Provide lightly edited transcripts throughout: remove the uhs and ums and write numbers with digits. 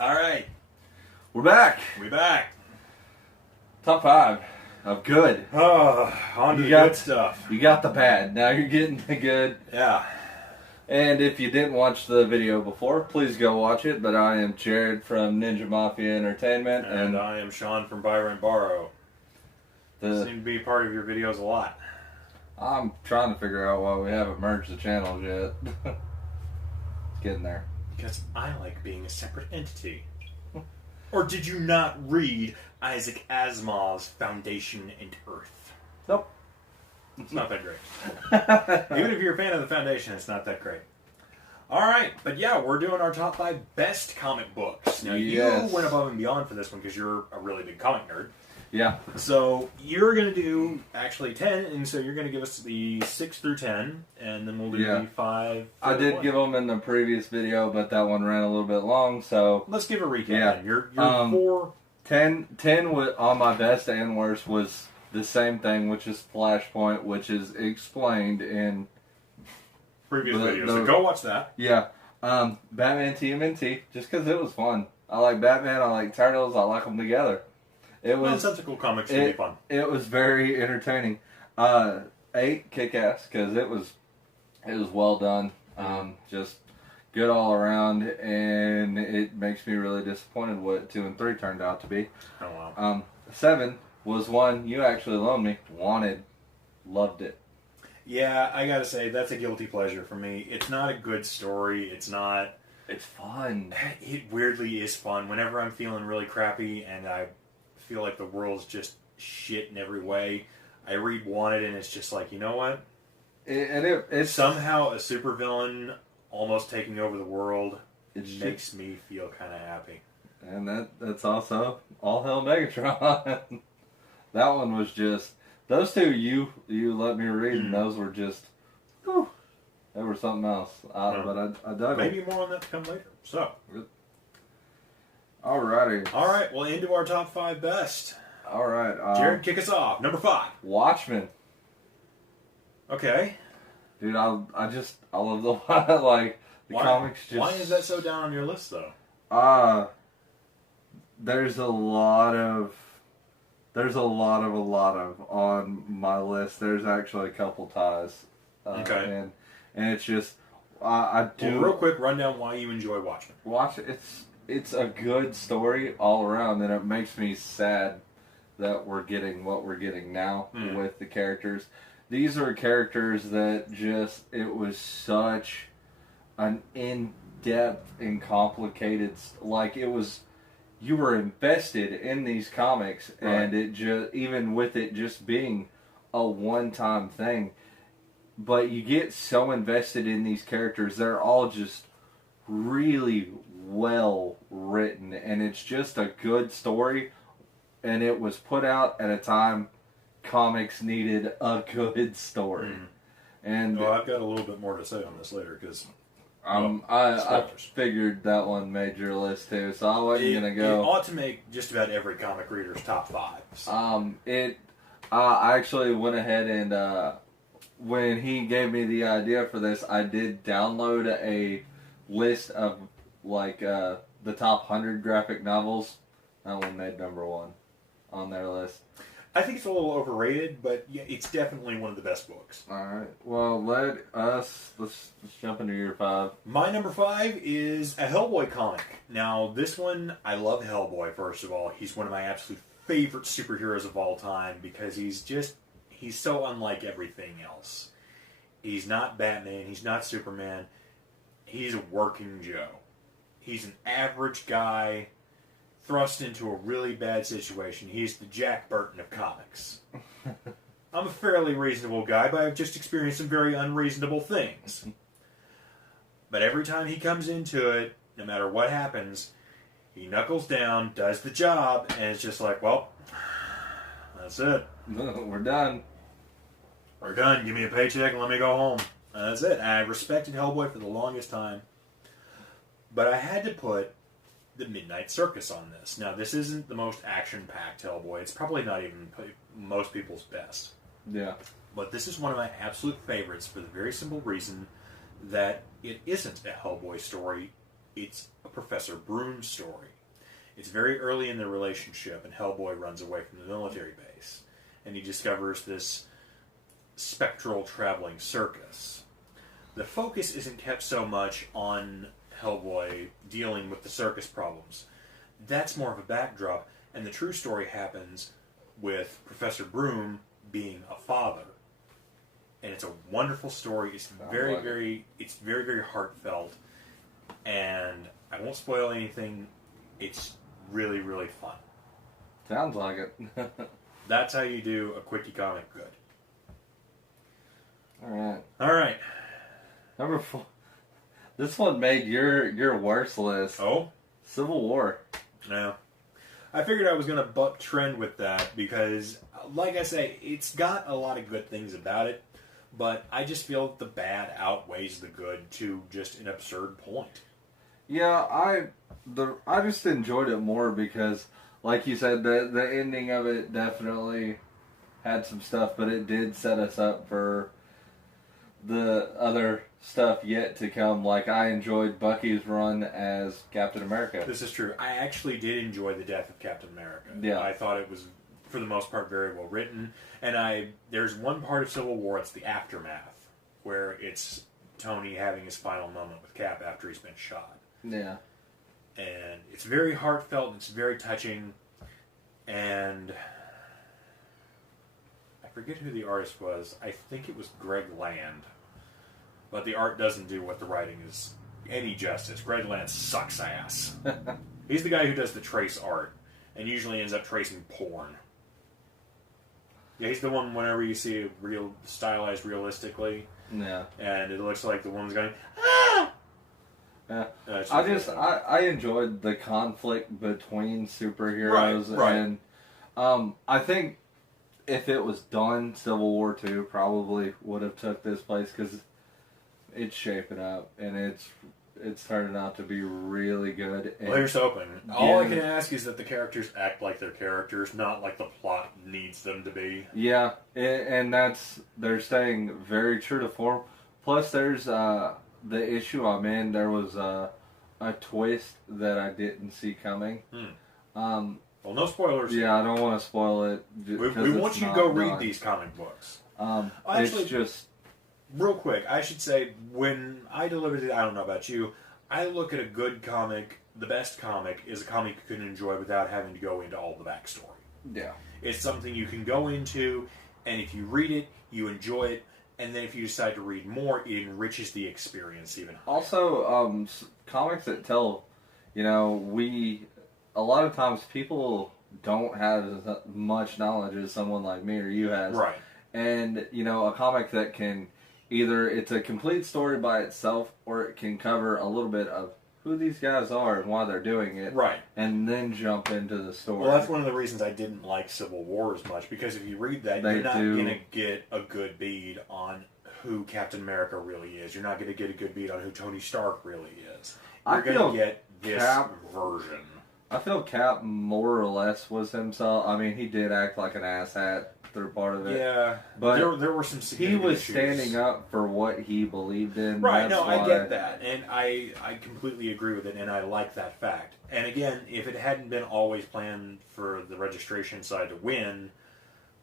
All right, We're back. we back. Top 5 of good. Oh, on to the good stuff. You got the bad. Now you're getting the good. Yeah. And if you didn't watch the video before, please go watch it. But I am Jared from Ninja Mafia Entertainment. And I am Sean from Byron Barrow. Seem to be part of your videos a lot. I'm trying to figure out why we haven't merged the channels yet. It's getting there. Because I like being a separate entity. Or did you not read Isaac Asimov's Foundation and Earth? Nope. It's not that great. Even if you're a fan of the Foundation, it's not that great. Alright, but yeah, we're doing our top 5 best comic books. Now, Yes. you went above and beyond for this one because you're a really big comic nerd. Yeah. So, you're going to do, actually, 10, and so you're going to give us the 6 through 10, and then we'll do the 5 I did 1. give them in the previous video, but that one ran a little bit long, so... Let's give a recap. Yeah. Then. You're 4... 10 on my best and worst was the same thing, which is Flashpoint, which is explained in... previous videos, so go watch that. Yeah. Batman TMNT, just because it was fun. I like Batman, I like Turtles, I like them together. It was Nonsensical comics can be fun. It was very entertaining. 8, Kick-Ass, because it was well done. Just good all around, and it makes me really disappointed what 2 and 3 turned out to be. Oh, wow. 7 was one you actually loaned me. Loved it. Yeah, I gotta say, that's a guilty pleasure for me. It's not a good story. It's not... It's fun. It weirdly is fun. Whenever I'm feeling really crappy and I feel like the world's just shit in every way, I read Wanted and it's just like, you know what? It's somehow a supervillain almost taking over the world. It It's makes me feel kind of happy. And that's also all Hail Megatron. That one was just... Those two you let me read, and those were just... Whew, they were something else. But I dug Maybe it. more on that to come later. So... Alrighty. Alright, well, into our top 5 best. Alright. Jared, kick us off. Number 5. Watchman. Okay. Dude, I love the like the comics. Just why is that so down on your list, though? There's a lot of on my list. There's actually a couple ties. Okay. And it's just I do. Well, real quick, run down why you enjoy Watchmen. Watch it's a good story all around, and it makes me sad that we're getting what we're getting now with the characters. These are characters that just, it was such an in-depth and complicated, like it was, you were invested in these comics, and it just, even with it just being a one-time thing, but you get so invested in these characters, they're all just really well written, and it's just a good story, and it was put out at a time comics needed a good story. And well, I've got a little bit more to say on this later, because I figured that one made your list too, so I wasn't gonna go. It ought to make just about every comic reader's top 5. I actually went ahead and when he gave me the idea for this, I did download a list of like the top 100 graphic novels. That one made number 1 on their list. I think it's a little overrated, but yeah, it's definitely one of the best books. Alright, well, let's jump into your 5. My number 5 is a Hellboy comic. Now, this one, I love Hellboy, first of all. He's one of my absolute favorite superheroes of all time, because he's so unlike everything else. He's not Batman, he's not Superman, he's a working Joe. He's an average guy thrust into a really bad situation. He's the Jack Burton of comics. I'm a fairly reasonable guy, but I've just experienced some very unreasonable things. But every time he comes into it, no matter what happens, he knuckles down, does the job, and it's just like, well, that's it. We're done. We're done. Give me a paycheck and let me go home. And that's it. I respected Hellboy for the longest time. But I had to put the Midnight Circus on this. Now, this isn't the most action-packed Hellboy. It's probably not even most people's best. Yeah. But this is one of my absolute favorites for the very simple reason that it isn't a Hellboy story It's a Professor Broom story. It's very early in their relationship, and Hellboy runs away from the military base. And he discovers this spectral traveling circus. The focus isn't kept so much on Hellboy dealing with the circus problems. That's more of a backdrop, and the true story happens with Professor Broom being a father. And it's a wonderful story. It's very, very heartfelt. And I won't spoil anything. It's really, really fun. Sounds like it. That's how you do a quickie comic good. All right. Number 4. This one made your worst list. Oh? Civil War. No. I figured I was going to buck trend with that because, like I say, it's got a lot of good things about it, but I just feel that the bad outweighs the good to just an absurd point. Yeah, I just enjoyed it more because, like you said, the ending of it definitely had some stuff, but it did set us up for the other stuff yet to come. Like, I enjoyed Bucky's run as Captain America. This is true. I actually did enjoy the death of Captain America. Yeah. I thought it was, for the most part, very well written. And there's one part of Civil War, it's the aftermath, where it's Tony having his final moment with Cap after he's been shot. Yeah. And it's very heartfelt, and it's very touching, and I forget who the artist was. I think it was Greg Land. But the art doesn't do what the writing is any justice. Greg Land sucks ass. He's the guy who does the trace art, and usually ends up tracing porn. Yeah, he's the one whenever you see it real stylized realistically, Yeah. and it looks like the woman's going, ah! Yeah. I enjoyed the conflict between superheroes, right. And I think if it was done, Civil War 2 probably would have took this place because it's shaping up and it's turning out to be really good. Well, here's hoping. All I can ask is that the characters act like they're characters, not like the plot needs them to be. Yeah, and they're staying very true to form. Plus, there's the issue I'm in. There was a twist that I didn't see coming. Well, no spoilers. Yeah, I don't want to spoil it. We want you to go read these comic books. Actually, it's just... Real quick, I should say, when I delivered it, I don't know about you, I look at a good comic, the best comic, is a comic you can enjoy without having to go into all the backstory. Yeah. It's something you can go into, and if you read it, you enjoy it, and then if you decide to read more, it enriches the experience even higher. Also, comics that tell, a lot of times people don't have as much knowledge as someone like me or you has. Right. And, a comic that can... Either it's a complete story by itself, or it can cover a little bit of who these guys are and why they're doing it. Right. And then jump into the story. Well, that's one of the reasons I didn't like Civil War as much, because if you read that, you're not going to get a good bead on who Captain America really is. You're not going to get a good bead on who Tony Stark really is. You're going to get this version. I feel Cap more or less was himself. I mean, he did act like an asshat through part of it. Yeah, but there were some significant he was issues. standing up for what he believed in. Right, no, I get that, and I completely agree with it, and I like that fact. And again, if it hadn't been always planned for the registration side to win,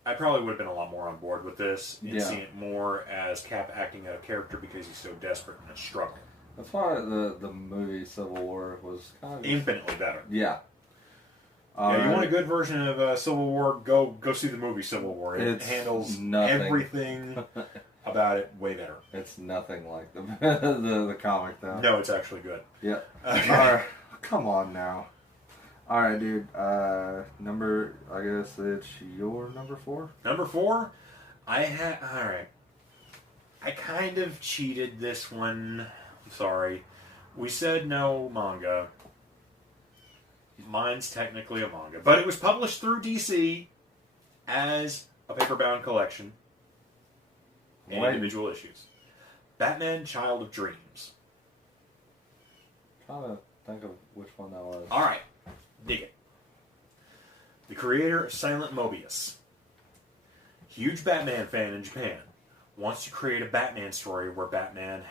I probably would have been a lot more on board with this and seeing it more as Cap acting out a character because he's so desperate and a struggle. That's why the movie Civil War was kind of... Infinitely better. Yeah. You want a good version of Civil War, go see the movie Civil War. It handles everything about it way better. It's nothing like the comic, though. No, it's actually good. Yeah. Okay. All right. Come on now. All right, dude. I guess it's your number 4? Number 4? All right. I kind of cheated this one. I'm sorry. We said no manga. Mine's technically a manga, but it was published through DC as a paper-bound collection in individual issues. Batman: Child of Dreams. Trying to think of which one that was. All right, dig it. The creator of Silent Mobius, huge Batman fan in Japan, wants to create a Batman story where Batman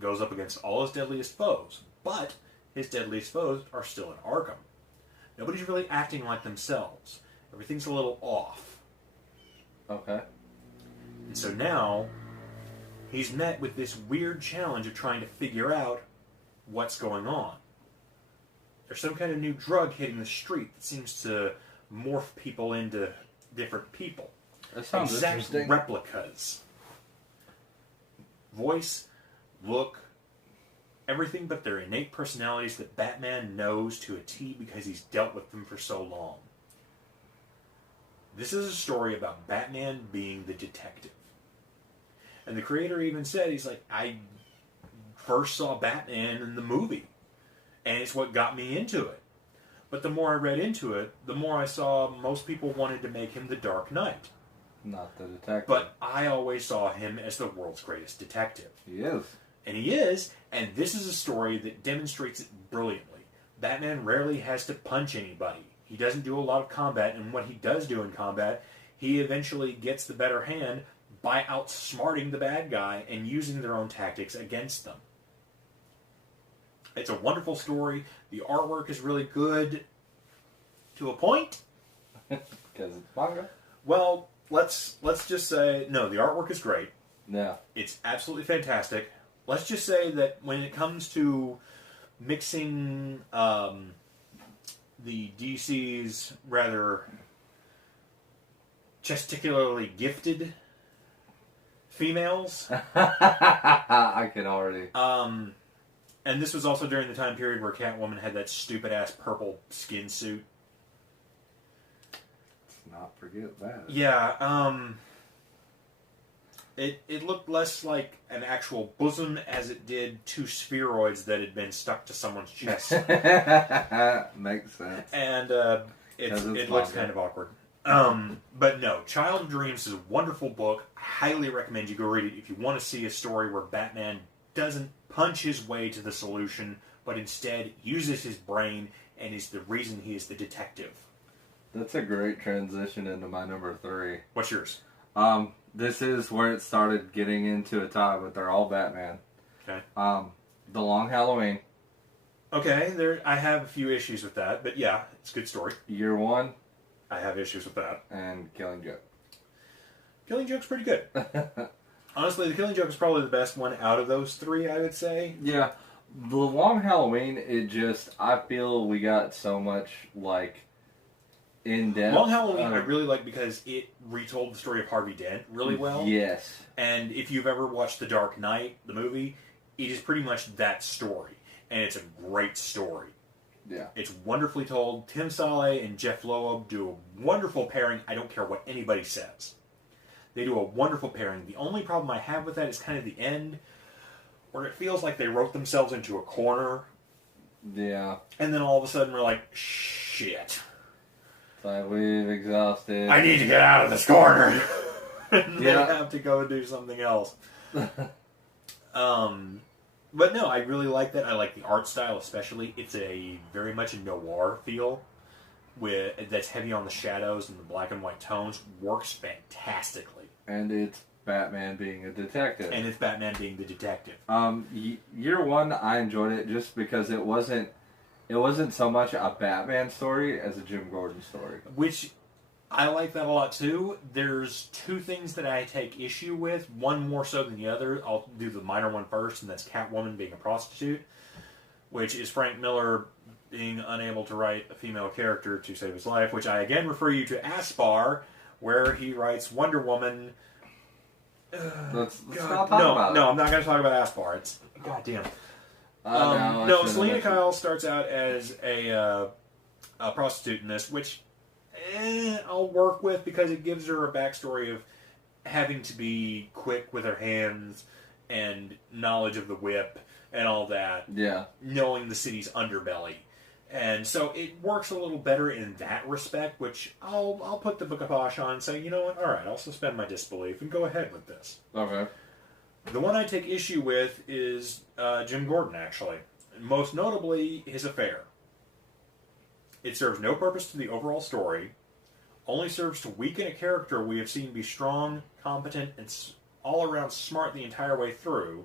goes up against all his deadliest foes, but his deadliest foes are still in Arkham. Nobody's really acting like themselves. Everything's a little off. Okay. And so now, he's met with this weird challenge of trying to figure out what's going on. There's some kind of new drug hitting the street that seems to morph people into different people. That sounds exact interesting. replicas. Voice, look, everything but their innate personalities that Batman knows to a T because he's dealt with them for so long. This is a story about Batman being the detective. And the creator even said, he's like, I first saw Batman in the movie, and it's what got me into it. But the more I read into it, the more I saw most people wanted to make him the Dark Knight. Not the detective. But I always saw him as the world's greatest detective. He is. And he is, and this is a story that demonstrates it brilliantly. Batman rarely has to punch anybody. He doesn't do a lot of combat, and what he does do in combat, he eventually gets the better hand by outsmarting the bad guy and using their own tactics against them. It's a wonderful story. The artwork is really good to a point. Because it's manga. Well, let's just say, no, the artwork is great. Yeah. It's absolutely fantastic. Let's just say that when it comes to mixing the DC's rather gesticularly gifted females, I can already. and this was also during the time period where Catwoman had that stupid ass purple skin suit. Let's not forget that. Yeah, it looked less like an actual bosom as it did two spheroids that had been stuck to someone's chest. Makes sense. And it looks kind of awkward. But no, Child of Dreams is a wonderful book. I highly recommend you go read it if you want to see a story where Batman doesn't punch his way to the solution, but instead uses his brain and is the reason he is the detective. That's a great transition into my number 3. What's yours? This is where it started getting into a tie, but they're all Batman. Okay. The Long Halloween. Okay, I have a few issues with that, but yeah, it's a good story. Year 1. I have issues with that. And Killing Joke. Killing Joke's pretty good. Honestly, the Killing Joke is probably the best one out of those 3, I would say. Yeah. The Long Halloween, I feel we got so much, in depth. Long Halloween I really like because it retold the story of Harvey Dent really well. Yes. And if you've ever watched The Dark Knight, the movie, it is pretty much that story. And it's a great story. Yeah. It's wonderfully told. Tim Saleh and Jeff Loeb do a wonderful pairing. I don't care what anybody says. They do a wonderful pairing. The only problem I have with that is kind of the end, where it feels like they wrote themselves into a corner. Yeah. And then all of a sudden we're like, shit. It's like, we've exhausted. I need to get out of this corner. And they Yeah. have to go and do something else. But no, I really like that. I like the art style especially. It's a very much a noir feel that's heavy on the shadows and the black and white tones. Works fantastically. And it's Batman being a detective. And it's Batman being the detective. Year 1, I enjoyed it just because it wasn't so much a Batman story as a Jim Gordon story. Which, I like that a lot too. There's 2 things that I take issue with. One more so than the other. I'll do the minor one first, and that's Catwoman being a prostitute. Which is Frank Miller being unable to write a female character to save his life. Which I again refer you to Aspar, where he writes Wonder Woman. Let's not talk about it. No, I'm not going to talk about Aspar. It's goddamn. No, Selena Kyle starts out as a prostitute in this, which I'll work with because it gives her a backstory of having to be quick with her hands and knowledge of the whip and all that. Yeah. Knowing the city's underbelly. And so it works a little better in that respect, which I'll put the book of Posh on and say, you know what, alright, I'll suspend my disbelief and go ahead with this. Okay. The one I take issue with is Jim Gordon, actually. Most notably, his affair. It serves no purpose to the overall story, only serves to weaken a character we have seen be strong, competent, and all-around smart the entire way through,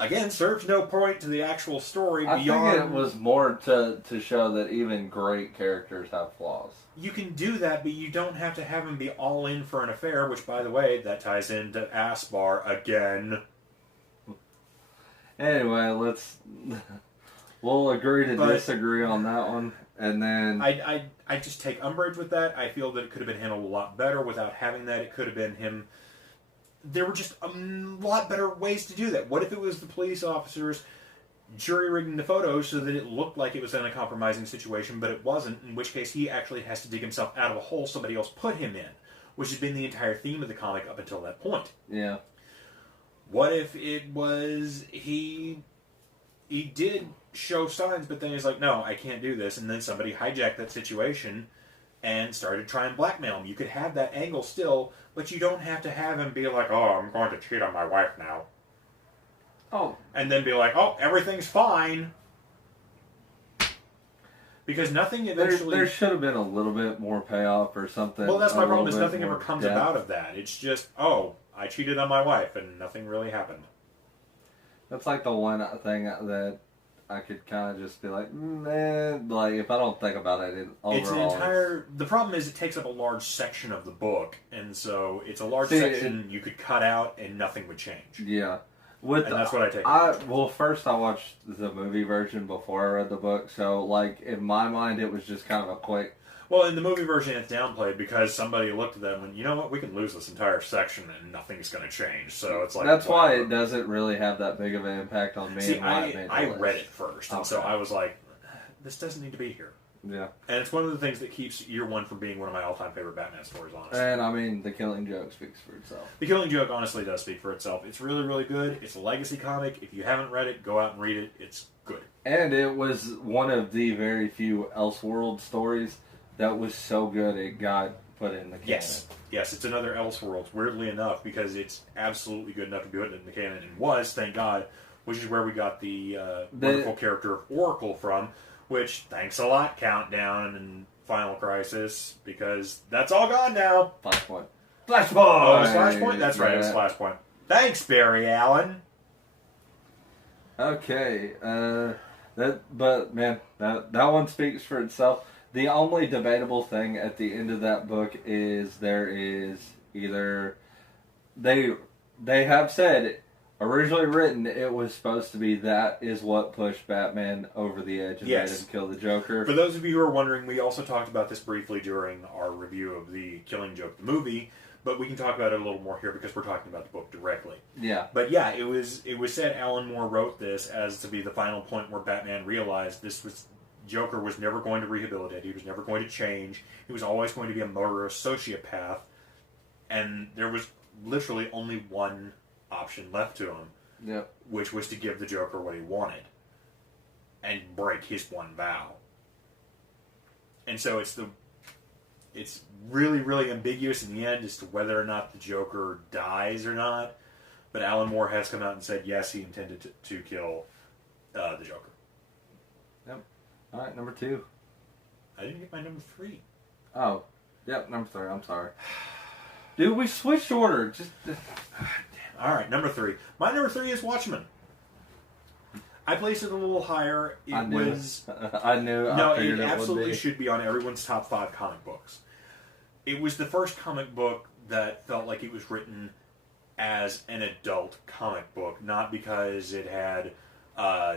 again, serves no point to the actual story I beyond... think it was more to show that even great characters have flaws. You can do that, but you don't have to have him be all in for an affair, which, by the way, that ties into Aspar again. Anyway, we'll agree to disagree on that one, and then... I just take umbrage with that. I feel that it could have been handled a lot better without having that. It could have been him... There were just a lot better ways to do that. What if it was the police officers jury-rigging the photos so that it looked like it was in a compromising situation, but it wasn't, in which case he actually has to dig himself out of a hole somebody else put him in, which has been the entire theme of the comic up until that point. Yeah. What if it was he did show signs, but then he's like, no, I can't do this, and then somebody hijacked that situation and started to try and blackmail him. You could have that angle still, but you don't have to have him be like, oh, I'm going to cheat on my wife now. Oh. And then be like, oh, everything's fine. Because nothing eventually... There should have been a little bit more payoff or something. Well, that's my problem, is nothing ever comes out of that. It's just, oh, I cheated on my wife, and nothing really happened. That's like the one thing that I could kind of just be like, like, if I don't think about it, It's an entire... The problem is it takes up a large section of the book, and so it's a large section you could cut out and nothing would change. Yeah. And that's what I take. Well, first I watched the movie version before I read the book, so, like, in my mind it was just kind of a quick... Well, in the movie version it's downplayed because somebody looked at them and, you know what, we can lose this entire section and nothing's going to change, so it's like... That's why it doesn't really have that big of an impact on me. See, I read it first, and so I was like, this doesn't need to be here. Yeah. And it's one of the things that keeps Year One from being one of my all-time favorite Batman stories, honestly. And, I mean, The Killing Joke speaks for itself. The Killing Joke honestly does speak for itself. It's really, really good. It's a legacy comic. If you haven't read it, go out and read it. It's good. And it was one of the very few Elseworld stories that was so good it got put in the canon. Yes, it's another Elseworlds, weirdly enough, because it's absolutely good enough to be put in the canon, and was, thank God, which is where we got the wonderful character of Oracle from, which, thanks a lot, Countdown and Final Crisis, because that's all gone now. Flashpoint. Flashpoint! Oh, it was Flashpoint? That's right, it was Flashpoint. Thanks, Barry Allen! Okay, that one speaks for itself. The only debatable thing at the end of that book is there is either they have said originally written it was supposed to be that is what pushed Batman over the edge and made him kill the Joker. For those of you who are wondering, we also talked about this briefly during our review of the Killing Joke, the movie, but we can talk about it a little more here because we're talking about the book directly. Yeah. But yeah, it was said Alan Moore wrote this as to be the final point where Batman realized Joker was never going to rehabilitate. He was never going to change. He was always going to be a murderous sociopath. And there was literally only one option left to him, which was to give the Joker what he wanted and break his one vow. And so it's really, really ambiguous in the end as to whether or not the Joker dies or not. But Alan Moore has come out and said, yes, he intended to kill the Joker. Yep. All right, number 2. I didn't get my number 3. Oh, yep, number 3. I'm sorry. Dude, we switched order. Just all right, number 3. My number 3 is Watchman. I placed it a little higher. I knew. No, it absolutely should be on everyone's top 5 comic books. It was the first comic book that felt like it was written as an adult comic book, not because it had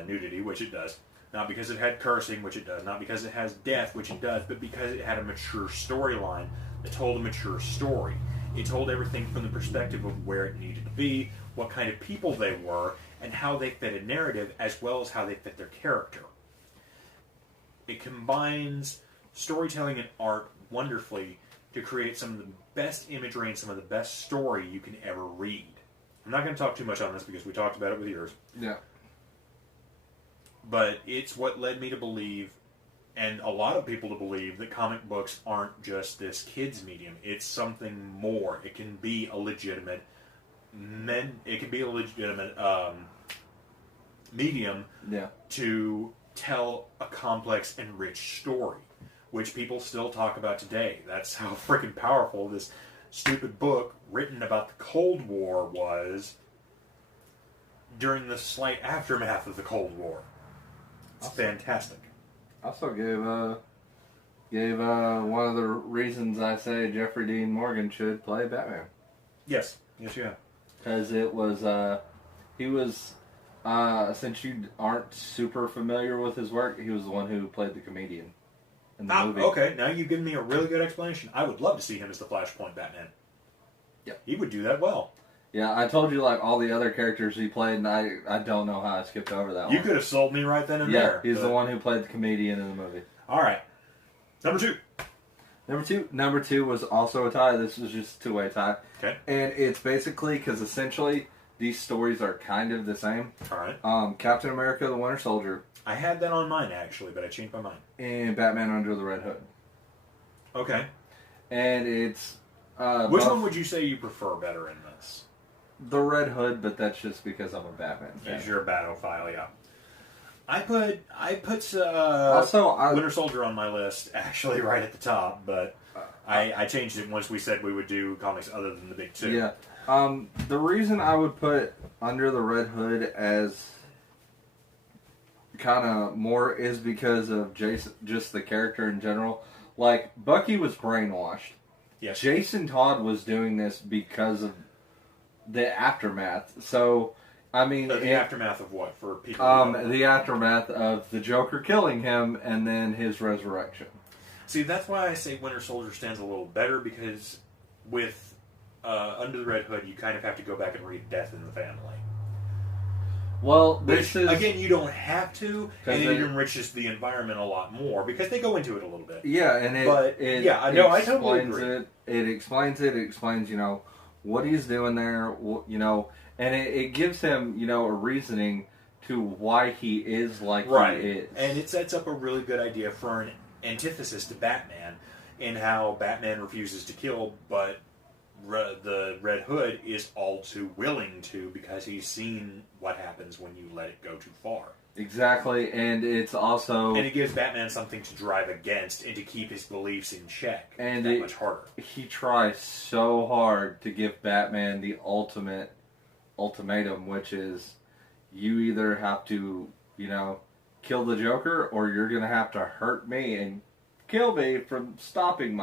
nudity, which it does. Not because it had cursing, which it does. Not because it has death, which it does. But because it had a mature storyline that told a mature story. It told everything from the perspective of where it needed to be, what kind of people they were, and how they fit a narrative, as well as how they fit their character. It combines storytelling and art wonderfully to create some of the best imagery and some of the best story you can ever read. I'm not going to talk too much on this because we talked about it with yours. Yeah. But it's what led me to believe, and a lot of people to believe, that comic books aren't just this kids' medium. It's something more. It can be a legitimate medium to tell a complex and rich story, which people still talk about today. That's how freaking powerful this stupid book written about the Cold War was during the slight aftermath of the Cold War. It's fantastic. Also gave one of the reasons I say Jeffrey Dean Morgan should play Batman. Yes. Yes, you have. Because it was, he was, since you aren't super familiar with his work, he was the one who played the comedian in the movie. Okay. Now you've given me a really good explanation. I would love to see him as the Flashpoint Batman. Yeah. He would do that well. Yeah, I told you, like, all the other characters he played, and I don't know how I skipped over that one. You could have sold me right then and there. Yeah, he's the one who played the comedian in the movie. All right. Number two. Number two was also a tie. This was just a two-way tie. Okay. And it's basically, because essentially, these stories are kind of the same. All right. Captain America, the Winter Soldier. I had that on mine, actually, but I changed my mind. And Batman Under the Red Hood. Okay. And it's... Which one would you say you prefer better in this? The Red Hood, but that's just because I'm a Batman fan. Because you're a Battlefile, yeah. I put Winter Soldier on my list, actually, right at the top, but I changed it once we said we would do comics other than the big two. Yeah. The reason I would put Under the Red Hood as kind of more is because of Jason, just the character in general. Like, Bucky was brainwashed. Yes. Jason Todd was doing this because of the aftermath. So, I mean... the aftermath of what, for people? The aftermath of the Joker killing him and then his resurrection. See, that's why I say Winter Soldier stands a little better, because with Under the Red Hood, you kind of have to go back and read Death in the Family. Well, this Which, is... again, you don't have to, and it it enriches the environment a lot more, because they go into it a little bit. Yeah, and I totally agree. It explains, you know, what he's doing there, you know, and it gives him, you know, a reasoning to why he is like he is. And it sets up a really good idea for an antithesis to Batman, in how Batman refuses to kill, but the Red Hood is all too willing to, because he's seen what happens when you let it go too far. Exactly, and it's also... And it gives Batman something to drive against and to keep his beliefs in check. And that much harder. He tries so hard to give Batman the ultimatum, which is, you either have to, you know, kill the Joker, or you're going to have to hurt me and kill me from stopping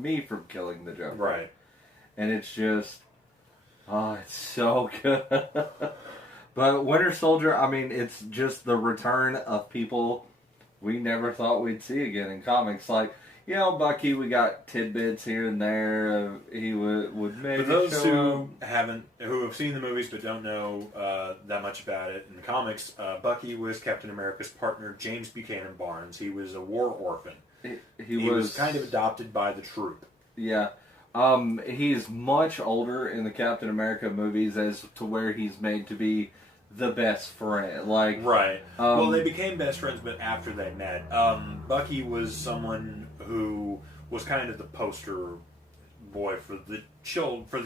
me from killing the Joker. Right. And it's just, oh, it's so good. But Winter Soldier, I mean, it's just the return of people we never thought we'd see again in comics. Like, you know, Bucky, we got tidbits here and there. He would maybe For those show who have seen the movies but don't know that much about it in the comics, Bucky was Captain America's partner, James Buchanan Barnes. He was a war orphan. He was kind of adopted by the troop. Yeah. He's much older in the Captain America movies, as to where he's made to be the best friend. Like, right. Well, they became best friends, but after they met. Bucky was someone who was kind of the poster boy for the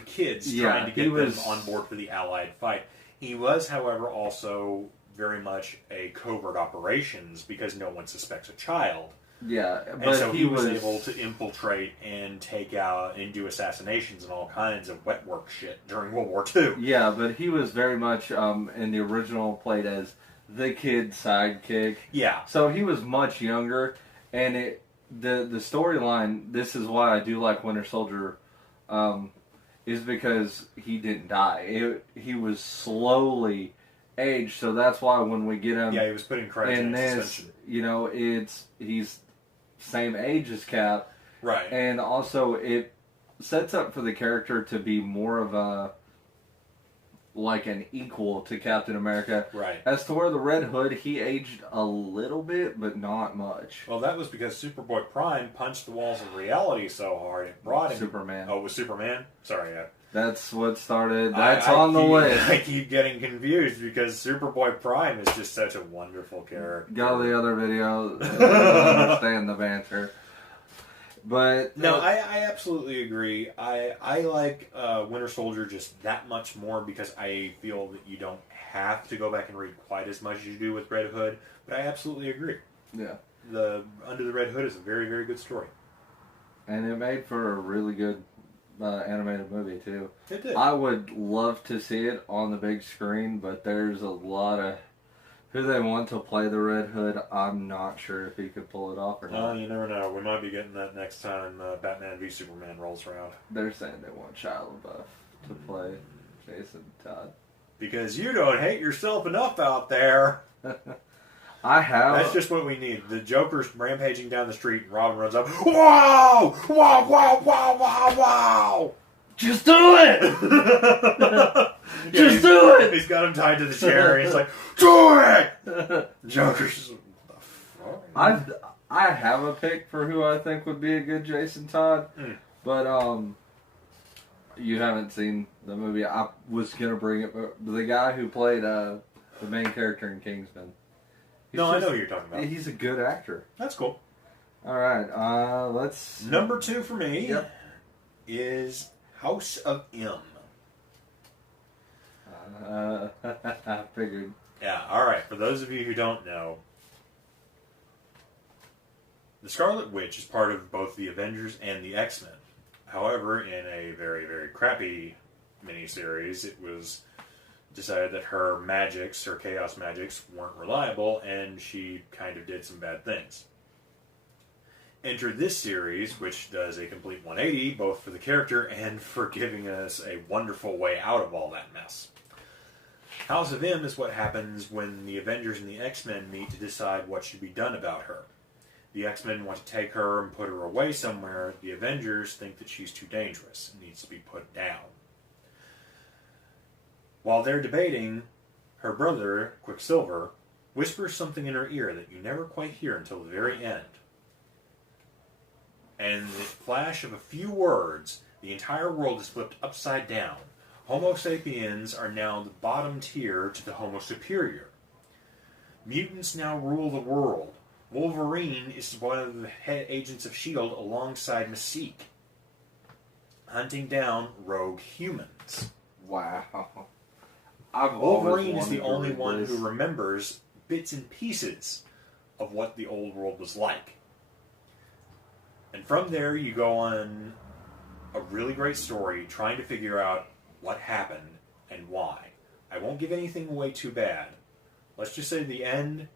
kids, trying to get them on board for the Allied fight. He was, however, also very much a covert operations, because no one suspects a child. Yeah, but and so he was able to infiltrate and take out and do assassinations and all kinds of wet work shit during World War II. Yeah, but he was very much in the original played as the kid sidekick. Yeah. So he was much younger, and the storyline. This is why I do like Winter Soldier, is because he didn't die. He was slowly aged, so that's why when we get him, he was put in cryogenic suspension. You know, he's same age as Cap, right? And also it sets up for the character to be more of an equal to Captain America, right? As to where the Red Hood, he aged a little bit, but not much. Well, that was because Superboy Prime punched the walls of reality so hard it brought him. Superman. Oh, it was Superman? Sorry, that's what started. That's on the list. I keep getting confused because Superboy Prime is just such a wonderful character. Go to the other video. Understand the banter. But no, I absolutely agree. I like Winter Soldier just that much more, because I feel that you don't have to go back and read quite as much as you do with Red Hood. But I absolutely agree. Yeah, the Under the Red Hood is a very, very good story, and it made for a really good animated movie too. It did. I would love to see it on the big screen, but there's a lot of who they want to play the Red Hood. I'm not sure if he could pull it off or not. You never know. We might be getting that next time Batman v Superman rolls around. They're saying they want Shia LaBeouf to play Jason Todd. Because you don't hate yourself enough out there. I have. That's just what we need. The Joker's rampaging down the street and Robin runs up. Wow! Wow, wow, wow, wow, wow! Just do it! Just do it! He's got him tied to the chair and he's like, do it! Joker's... I have a pick for who I think would be a good Jason Todd, but you haven't seen the movie. I was gonna bring it, but the guy who played the main character in Kingsman. I know who you're talking about. He's a good actor. That's cool. All right, let's. Number 2 for me is House of M. I figured. Yeah. All right. For those of you who don't know. The Scarlet Witch is part of both the Avengers and the X-Men. However, in a very, very crappy miniseries, it was decided that her magics, her chaos magics, weren't reliable, and she kind of did some bad things. Enter this series, which does a complete 180, both for the character and for giving us a wonderful way out of all that mess. House of M is what happens when the Avengers and the X-Men meet to decide what should be done about her. The X-Men want to take her and put her away somewhere. The Avengers think that she's too dangerous and needs to be put down. While they're debating, her brother, Quicksilver, whispers something in her ear that you never quite hear until the very end. And in the flash of a few words, the entire world is flipped upside down. Homo sapiens are now the bottom tier to the Homo superior. Mutants now rule the world. Wolverine is one of the head agents of S.H.I.E.L.D. alongside Mystique, hunting down rogue humans. Wow. Wolverine is the only one who remembers bits and pieces of what the old world was like. And from there you go on a really great story trying to figure out what happened and why. I won't give anything away too bad. Let's just say the end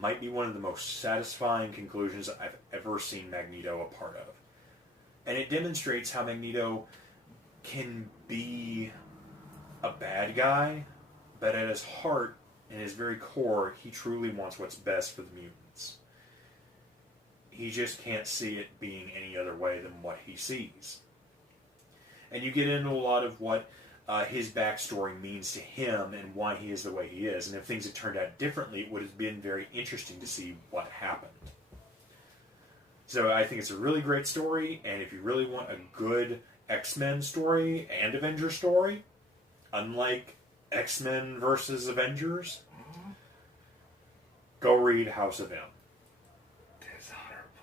might be one of the most satisfying conclusions I've ever seen Magneto a part of. And it demonstrates how Magneto can be a bad guy, but at his heart, in his very core, he truly wants what's best for the mutants. He just can't see it being any other way than what he sees. And you get into a lot of what his backstory means to him and why he is the way he is. And if things had turned out differently, it would have been very interesting to see what happened. So I think it's a really great story, and if you really want a good X-Men story and Avengers story, unlike X-Men versus Avengers, go read House of M.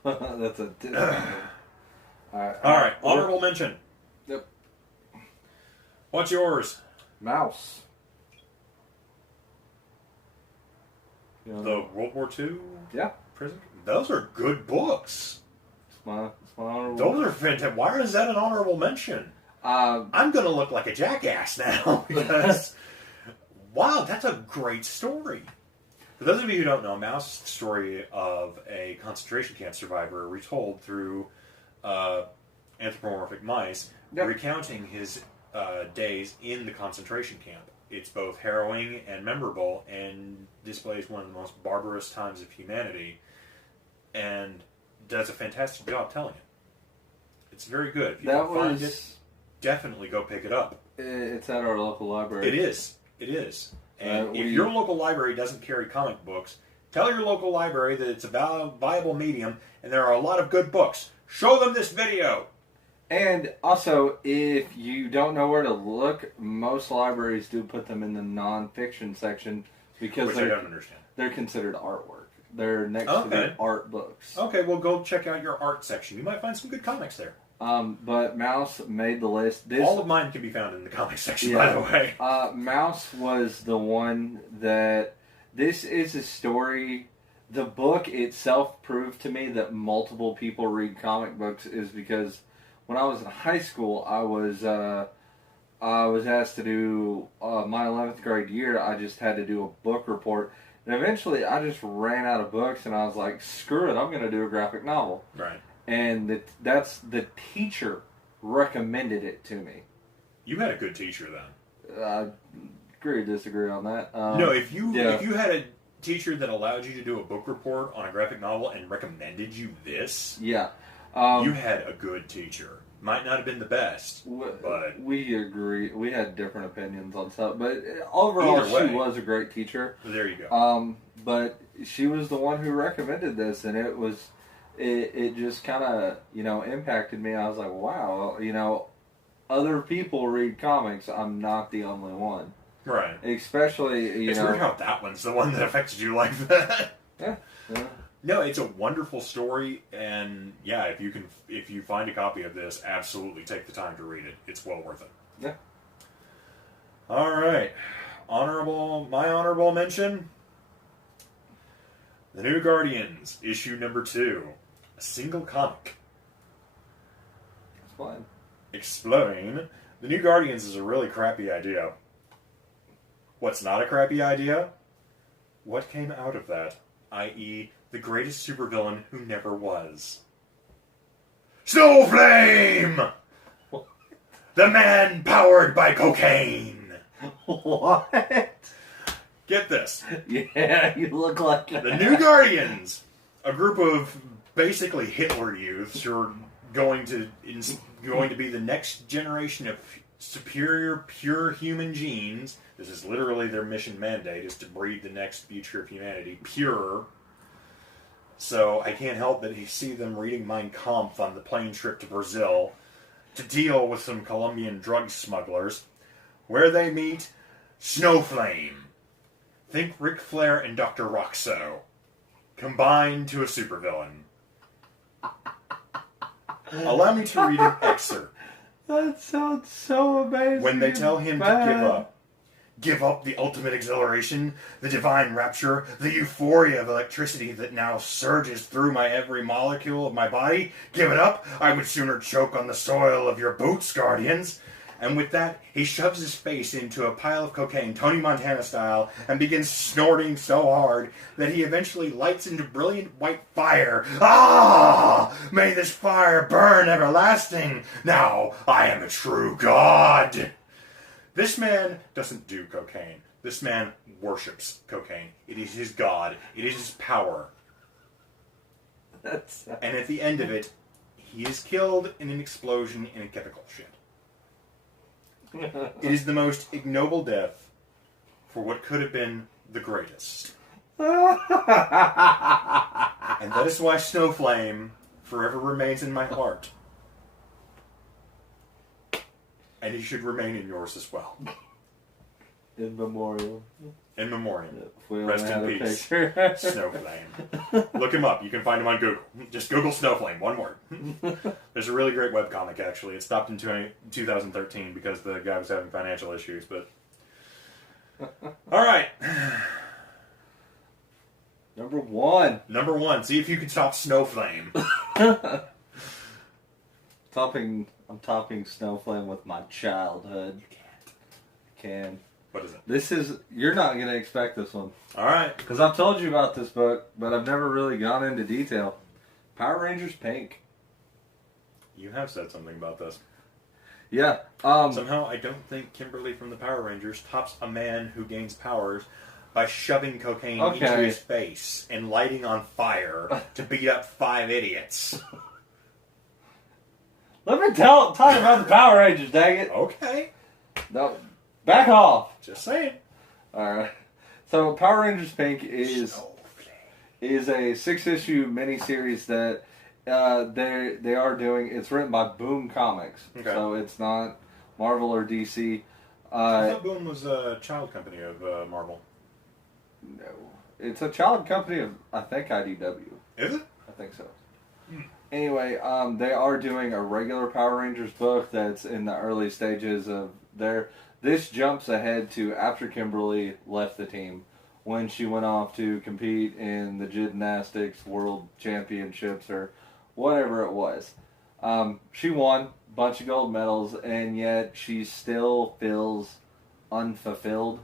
Dishonorable. That's a dishonorable. Alright, honorable mention. Yep. What's yours? Mouse. The World War II? Yeah. Prison? Those are good books. It's my honorable. Those are fantastic. Why is that an honorable mention? I'm going to look like a jackass now because, wow, that's a great story. For those of you who don't know, Mouse is the story of a concentration camp survivor retold through anthropomorphic mice, recounting his days in the concentration camp. It's both harrowing and memorable and displays one of the most barbarous times of humanity and does a fantastic job telling it. It's very good. If you can find it, definitely go pick it up. It's at our local library. It is. It is. And if your local library doesn't carry comic books, tell your local library that it's a viable medium and there are a lot of good books. Show them this video. And also, if you don't know where to look, most libraries do put them in the non-fiction section because I don't understand. They're considered artwork. They're next to the art books. Okay, well go check out your art section. You might find some good comics there. But Mouse made the list. All of mine can be found in the comics section, by the way. Mouse was the one that... This is a story... The book itself proved to me that multiple people read comic books is because when I was in high school, I was asked to do my 11th grade year. I just had to do a book report, and eventually I just ran out of books, and I was like, "Screw it! I'm going to do a graphic novel." Right. And that's the teacher recommended it to me. You had a good teacher then. I agree or disagree on that. No, if you had a teacher that allowed you to do a book report on a graphic novel and recommended you this, yeah, you had a good teacher. Might not have been the best, but we agree. We had different opinions on stuff, but overall, she was a great teacher. There you go. But she was the one who recommended this, and it just kind of impacted me. I was like, wow, other people read comics. I'm not the only one. Right. Especially, it's weird how that one's the one that affected you like that. Yeah. No, it's a wonderful story, and yeah, if you find a copy of this, absolutely take the time to read it. It's well worth it. Yeah. All right. My honorable mention. The New Guardians, issue number 2. A single comic. Explain. Explain. The New Guardians is a really crappy idea. What's not a crappy idea? What came out of that? I.e., the greatest supervillain who never was. Snowflame! The man powered by cocaine! What? Get this. Yeah, you look like that. The New Guardians, a group of basically Hitler youths who are going to be the next generation of superior, pure human genes. This is literally their mission mandate, is to breed the next future of humanity, pure. So I can't help but see them reading Mein Kampf on the plane trip to Brazil to deal with some Colombian drug smugglers, where they meet Snowflame. Think Ric Flair and Dr. Roxo combined to a supervillain. Allow me to read an excerpt. That sounds so amazing. When they tell him to give up. Give up the ultimate exhilaration, the divine rapture, the euphoria of electricity that now surges through my every molecule of my body. Give it up. I would sooner choke on the soil of your boots, Guardians. And with that, he shoves his face into a pile of cocaine, Tony Montana style, and begins snorting so hard that he eventually lights into brilliant white fire. Ah! May this fire burn everlasting. Now I am a true god. This man doesn't do cocaine. This man worships cocaine. It is his god. It is his power. And at the end of it, he is killed in an explosion in a chemical ship. It is the most ignoble death for what could have been the greatest. And that is why Snowflame forever remains in my heart. And he should remain in yours as well. In memoriam. In memoriam. Rest in peace. Snowflame. Look him up. You can find him on Google. Just Google Snowflame. One word. There's a really great webcomic, actually. It stopped in 2013 because the guy was having financial issues, but... Alright. Number 1. Number 1. See if you can stop Snowflame. I'm topping Snowflame with my childhood. You can't. I can. What is it? You're not going to expect this one. Alright. Because I've told you about this book, but I've never really gone into detail. Power Rangers Pink. You have said something about this. Yeah. Somehow I don't think Kimberly from the Power Rangers tops a man who gains powers by shoving cocaine into his face and lighting on fire to beat up 5 idiots. Let me talk about the Power Rangers, dang it. Okay. No, back off. Just saying. Alright. So, Power Rangers Pink is a 6-issue miniseries that they are doing. It's written by Boom Comics. Okay. So, it's not Marvel or DC. I thought Boom was a child company of Marvel. No. It's a child company of, I think, IDW. Is it? I think so. Anyway, they are doing a regular Power Rangers book that's in the early stages of their... This jumps ahead to after Kimberly left the team, when she went off to compete in the gymnastics world championships or whatever it was. She won a bunch of gold medals, and yet she still feels unfulfilled.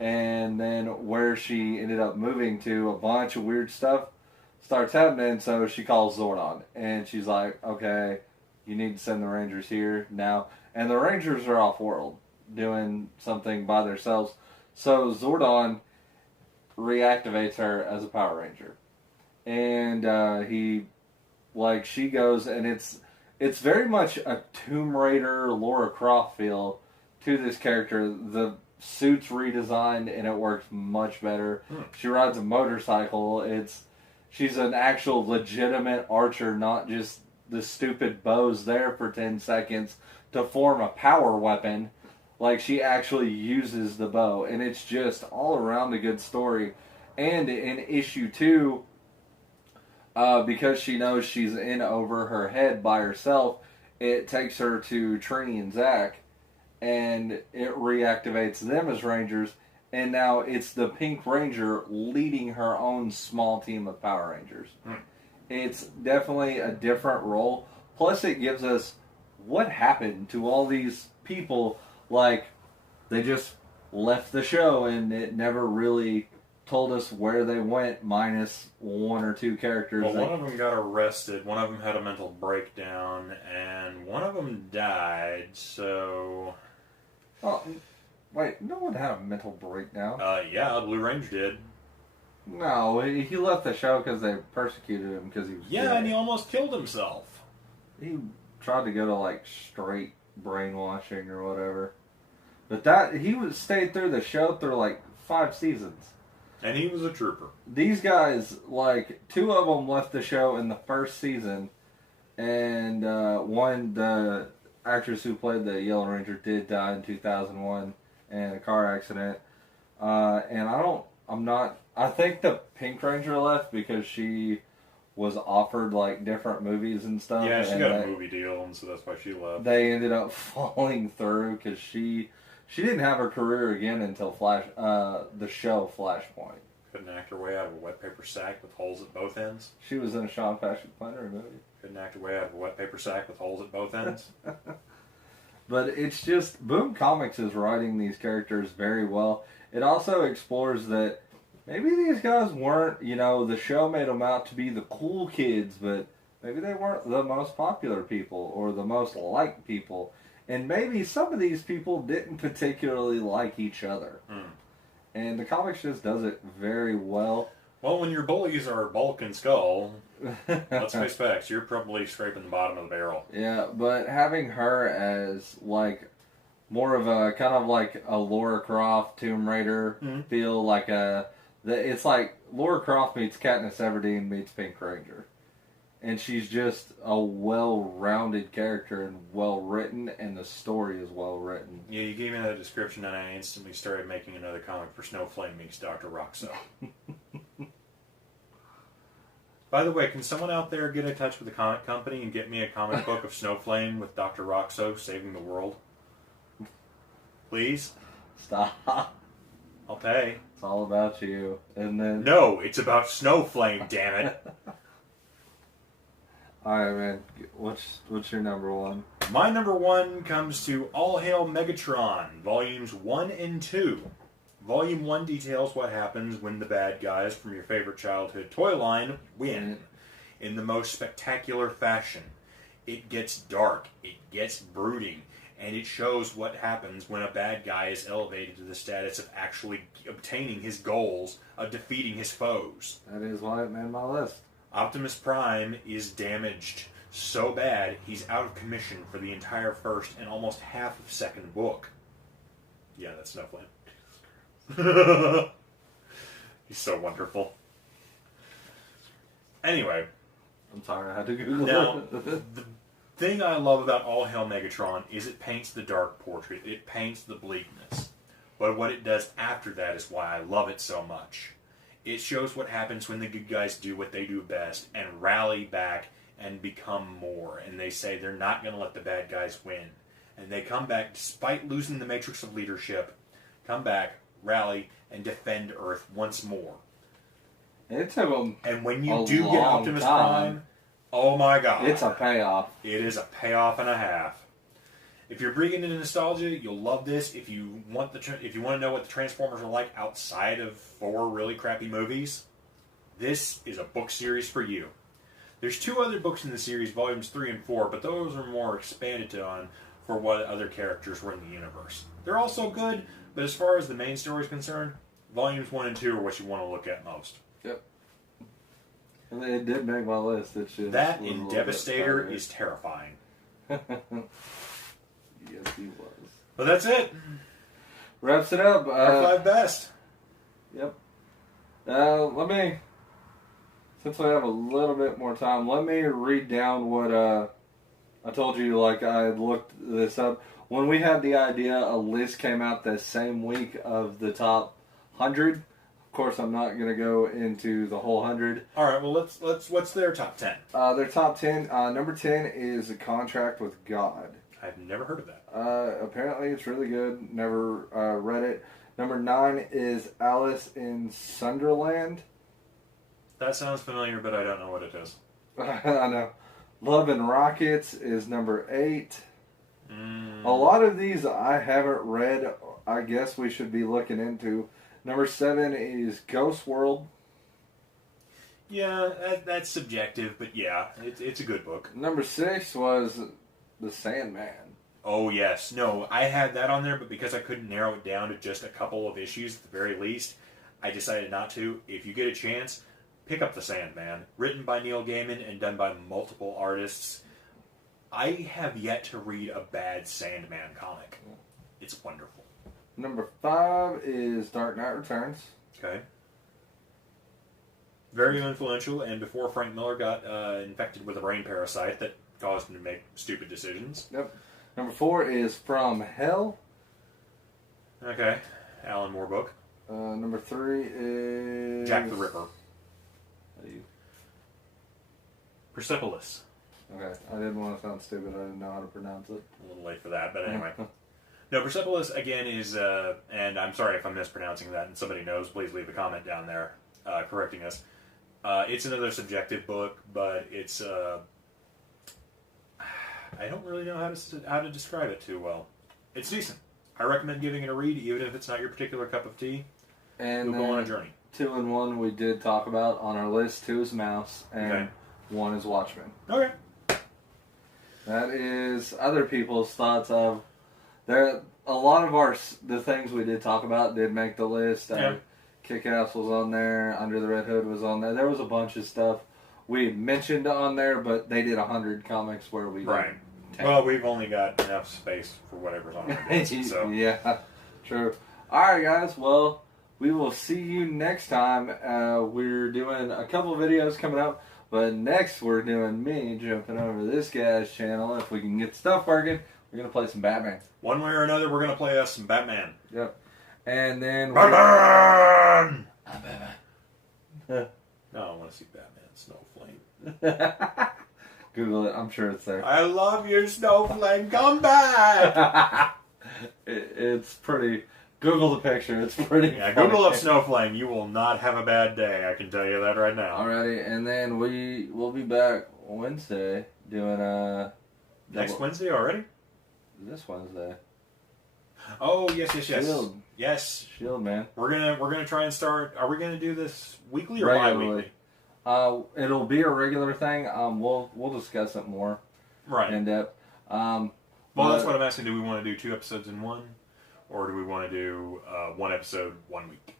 And then where she ended up moving to, a bunch of weird stuff starts happening, so she calls Zordon. And she's like, okay, you need to send the Rangers here now. And the Rangers are off-world, doing something by themselves. So Zordon reactivates her as a Power Ranger. And she goes, and it's very much a Tomb Raider, Lara Croft feel to this character. The suit's redesigned, and it works much better. She rides a motorcycle. She's an actual legitimate archer, not just the stupid bows there for 10 seconds to form a power weapon. Like, she actually uses the bow, and it's just all around a good story. And in issue 2, because she knows she's in over her head by herself, it takes her to Trini and Zach, and it reactivates them as Rangers, and now it's the Pink Ranger leading her own small team of Power Rangers. It's definitely a different role. Plus, it gives us what happened to all these people. Like, they just left the show, and it never really told us where they went, minus one or two characters. Well, one of them got arrested, one of them had a mental breakdown, and one of them died, so... Oh, wait, no one had a mental breakdown. Yeah, Blue Ranger did. No, he left the show because they persecuted him because he was Yeah, gay. and he almost killed himself. He tried to go to, like, straight brainwashing or whatever. But he stayed through the show through, like, 5 seasons. And he was a trooper. These guys, like, 2 of them left the show in the first season, and the actress who played the Yellow Ranger did die in 2001 in a car accident. I think the Pink Ranger left because she was offered, like, different movies and stuff. Yeah, she got a movie deal, and so that's why she left. They ended up falling through because she didn't have her career again until the show Flashpoint. Couldn't act her way out of a wet paper sack with holes at both ends. She was in a Sean Patrick Flannery movie. Couldn't act her way out of a wet paper sack with holes at both ends. But it's just, Boom Comics is writing these characters very well. It also explores that maybe these guys weren't, the show made them out to be the cool kids, but maybe they weren't the most popular people or the most liked people. And maybe some of these people didn't particularly like each other. And the comics just does it very well. Well, when your bullies are Bulk and Skull, let's face facts, you're probably scraping the bottom of the barrel. Yeah, but having her as, like, more of a, kind of like a Lara Croft, Tomb Raider feel, like it's like Lara Croft meets Katniss Everdeen meets Pink Ranger. And she's just a well-rounded character and well-written, and the story is well-written. Yeah, you gave me that description, and I instantly started making another comic for Snowflame meets Dr. Roxo. By the way, can someone out there get in touch with the comic company and get me a comic book of Snowflame with Dr. Roxo saving the world? Please? Stop. I'll pay. It's all about you. And then... No, it's about Snowflame, damn it. Alright, man. What's your number one? My number one comes to All Hail Megatron, Volumes 1 and 2. Volume 1 details what happens when the bad guys from your favorite childhood toy line win in the most spectacular fashion. It gets dark, it gets brooding, and it shows what happens when a bad guy is elevated to the status of actually obtaining his goals, of defeating his foes. That is why it made my list. Optimus Prime is damaged so bad he's out of commission for the entire first and almost half of second book. Yeah, that's Snowflame. He's so wonderful. Anyway. I'm sorry, I had to Google Now, it. the thing I love about All Hail Megatron is it paints the dark portrait. It paints the bleakness. But what it does after that is why I love it so much. It shows what happens when the good guys do what they do best and rally back and become more. And they say they're not going to let the bad guys win. And they come back despite losing the matrix of leadership, come back, rally, and defend Earth once more. It took them And when you do get Optimus Prime, Oh my god. It's a payoff. It is a payoff and a half. If you're bringing into nostalgia, you'll love this. If you want if you want to know what the Transformers are like outside of 4 really crappy movies, this is a book series for you. There's 2 other books in the series, volumes 3 and 4, but those are more expanded on for what other characters were in the universe. They're also good, but as far as the main story is concerned, volumes 1 and 2 are what you want to look at most. Yep. I mean, it did make my list. It's just that and Devastator is terrifying. Yes, he was. But that's it. Wraps it up. Our 5 best. Yep. Let me, since we have a little bit more time, let me read down what I told you. Like, I looked this up. When we had the idea, a list came out the same week of the top 100. Of course, I'm not going to go into the whole 100. All right. Well, let's. What's their top 10? Their top 10. Number 10 is A Contract with God. I've never heard of that. Apparently it's really good. Never read it. Number 9 is Alice in Sunderland. That sounds familiar, but I don't know what it is. I know. Love and Rockets is number 8. A lot of these I haven't read. I guess we should be looking into. Number 7 is Ghost World. Yeah, that's subjective, but yeah, it's a good book. Number 6 was The Sandman. Oh, yes. No, I had that on there, but because I couldn't narrow it down to just a couple of issues at the very least, I decided not to. If you get a chance, pick up The Sandman. Written by Neil Gaiman and done by multiple artists. I have yet to read a bad Sandman comic. It's wonderful. Number 5 is Dark Knight Returns. Okay. Very influential, and before Frank Miller got infected with a brain parasite that caused him to make stupid decisions. Yep. Number 4 is From Hell. Okay. Alan Moore book. Number 3 is... Jack the Ripper. Persepolis. Okay. I didn't want to sound stupid. I didn't know how to pronounce it. A little late for that, but anyway. No, Persepolis, again, is... and I'm sorry if I'm mispronouncing that, and somebody knows, please leave a comment down there correcting us. It's another subjective book, but it's... I don't really know how to describe it too well. It's decent. I recommend giving it a read, even if it's not your particular cup of tea. And you'll go on a journey. 2 and 1 we did talk about on our list. 2 is Mouse, and 1 is Watchman. Okay. That is other people's thoughts of... There, a lot of the things we did talk about did make the list. Yeah. Kick-Ass was on there. Under the Red Hood was on there. There was a bunch of stuff we mentioned on there, but they did 100 comics where we right. did 10. Well, we've only got enough space for whatever's on our list, so. Yeah, true. Alright, guys. Well, we will see you next time. We're doing a couple videos coming up, but next we're doing me jumping over this guy's channel. If we can get stuff working, we're going to play some Batman. One way or another, we're going to play us some Batman. Yep. And then... Batman! Batman. No, I want to see Batman Snowflame. Google it. I'm sure it's there. I love your Snowflame. Come back! It's pretty... Google the picture. It's pretty Yeah, funny. Google up Snowflame. You will not have a bad day. I can tell you that right now. Alrighty. And then we'll be back Wednesday doing Next Wednesday already? This Wednesday. Oh, yes. Shield. Yes. Shield, man. We're gonna try and start. Are we gonna do this weekly or Regularly. bi-weekly? It'll be a regular thing. We'll discuss it more in depth. Well, that's what I'm asking. Do we want to do 2 episodes in one, or do we want to do 1 episode 1 week?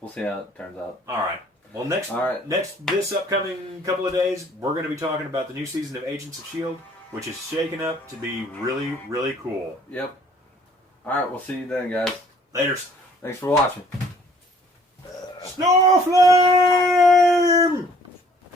We'll see how it turns out. All right. Well, this upcoming couple of days, we're going to be talking about the new season of Agents of S.H.I.E.L.D., which is shaking up to be really, really cool. Yep. Alright, we'll see you then, guys. Laters. Thanks for watching. Snowflake!